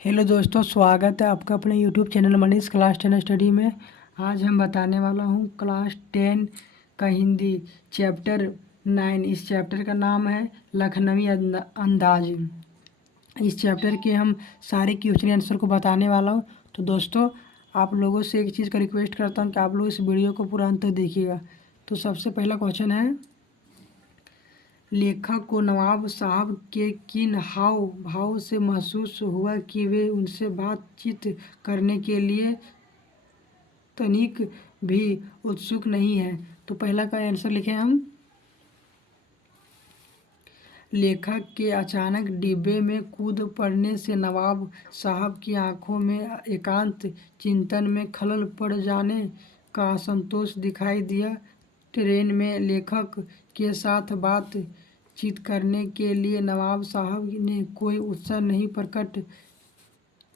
Hello दोस्तों, स्वागत है आपका अपने YouTube channel Manish class 10 study में। आज हम बताने वाला हूँ क्लास 10 का हिंदी चैप्टर 9। इस चैप्टर का नाम है लखनवी अंदाज। इस चैप्टर के हम सारे क्वेश्चन आंसर को बताने वाला हूँ। तो दोस्तों, आप लोगों से एक चीज़ का रिक्वेस्ट करता हूँ कि आप लोग इस वीडियो को पूरा अंत तक देखिएगा। तो सबसे पहला क्वेश्चन है, लेखक को नवाब साहब के किन हाव भाव से महसूस हुआ कि वे उनसे बातचीत करने के लिए तनिक भी उत्सुक नहीं है। तो पहला का आंसर लिखें हम, लेखक के अचानक डिब्बे में कूद पड़ने से नवाब साहब की आंखों में एकांत चिंतन में खलल पड़ जाने का असंतोष दिखाई दिया। ट्रेन में लेखक के साथ बातचीत करने के लिए नवाब साहब ने कोई उत्साह नहीं प्रकट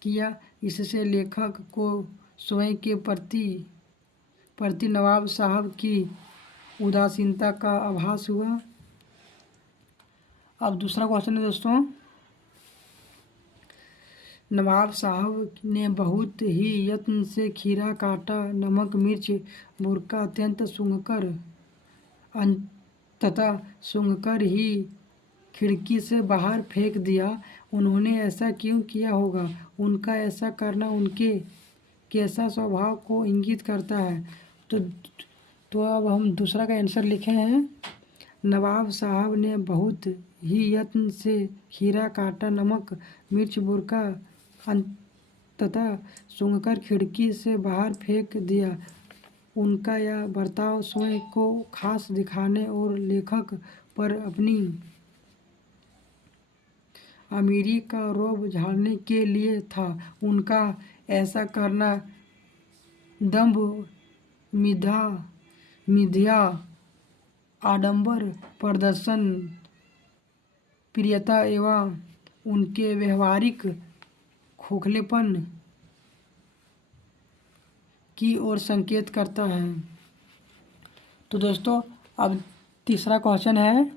किया। इससे लेखक को स्वयं के प्रति नवाब साहब की उदासीनता का आभास हुआ। अब दूसरा क्वेश्चन है दोस्तों, नवाब साहब ने बहुत ही यत्न से खीरा काटा, नमक मिर्च बुरका अत्यंत सूंघकर अंततः सूंघकर ही खिड़की से बाहर फेंक दिया। उन्होंने ऐसा क्यों किया होगा? उनका ऐसा करना उनके कैसा स्वभाव को इंगित करता है? तो अब हम दूसरा का आंसर लिखे हैं, नवाब साहब ने बहुत ही यत्न से खीरा काटा, नमक मिर्च बुरका अंततः सूंघकर खिड़की से बाहर फेंक दिया। उनका यह बर्ताव स्वयं को खास दिखाने और लेखक पर अपनी अमीरी का रौब झाड़ने के लिए था। उनका ऐसा करना दंभ, मिथ्या आडंबर, प्रदर्शन, प्रियता एवं उनके व्यवहारिक खोखलेपन की ओर संकेत करता है। तो दोस्तों, अब तीसरा क्वेश्चन है,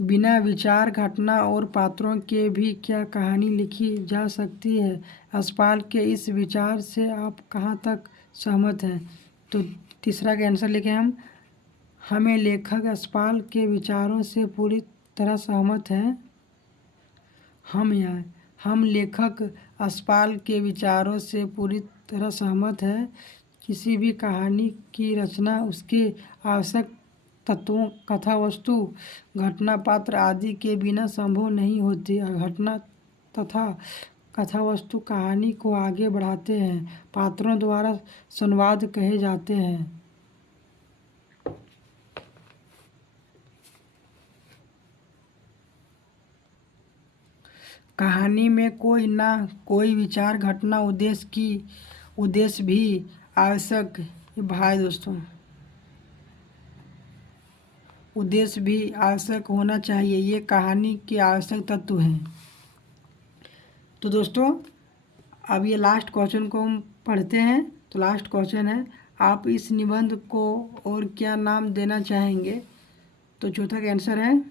बिना विचार घटना और पात्रों के भी क्या कहानी लिखी जा सकती है? यशपाल के इस विचार से आप कहाँ तक सहमत हैं? तो तीसरा का आंसर लिखें हम, हमें लेखक यशपाल के विचारों से पूरी तरह सहमत हैं। हम लेखक यशपाल के विचारों से पूरी तरह सहमत हैं। किसी भी कहानी की रचना उसके आवश्यक तत्वों, कथा वस्तु, घटना पात्र आदि के बिना संभव नहीं होती। घटना तथा कथा वस्तु कहानी को आगे बढ़ाते हैं, पात्रों द्वारा संवाद कहे जाते हैं। कहानी में कोई ना कोई विचार, घटना, उद्देश्य भी आवश्यक भाई दोस्तों, उद्देश्य भी आवश्यक होना चाहिए। ये कहानी के आवश्यक तत्व हैं। तो दोस्तों, अब ये लास्ट क्वेश्चन को हम पढ़ते हैं। तो लास्ट क्वेश्चन है, आप इस निबंध को और क्या नाम देना चाहेंगे? तो चौथा का आंसर है,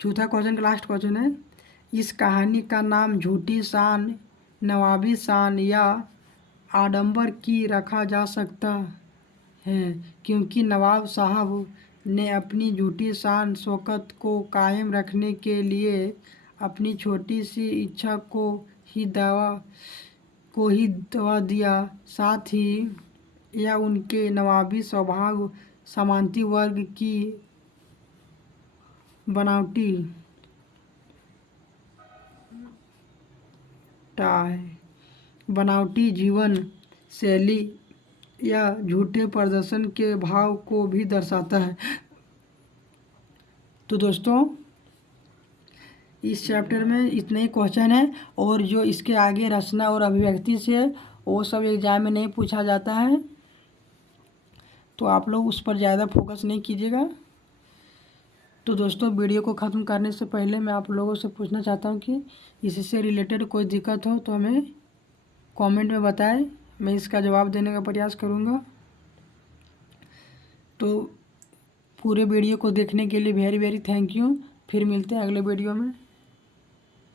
चौथा क्वेश्चन का लास्ट क्वेश्चन है, इस कहानी का नाम झूठी शान, नवाबी शान या आडंबर की रखा जा सकता है, क्योंकि नवाब साहब ने अपनी झूठी शान शौकत को कायम रखने के लिए अपनी छोटी सी इच्छा को ही दवा दिया। साथ ही यह उनके नवाबी स्वभाव, सामंती वर्ग की बनावटी जीवन शैली या झूठे प्रदर्शन के भाव को भी दर्शाता है। तो दोस्तों, इस चैप्टर में इतने ही क्वेश्चन है, और जो इसके आगे रचना और अभिव्यक्ति से वो सब एग्जाम में नहीं पूछा जाता है, तो आप लोग उस पर ज़्यादा फोकस नहीं कीजिएगा। तो दोस्तों, वीडियो को ख़त्म करने से पहले मैं आप लोगों से पूछना चाहता हूँ कि इससे रिलेटेड कोई दिक्कत हो तो हमें कमेंट में बताएं, मैं इसका जवाब देने का प्रयास करूँगा। तो पूरे वीडियो को देखने के लिए वेरी वेरी थैंक यू। फिर मिलते हैं अगले वीडियो में।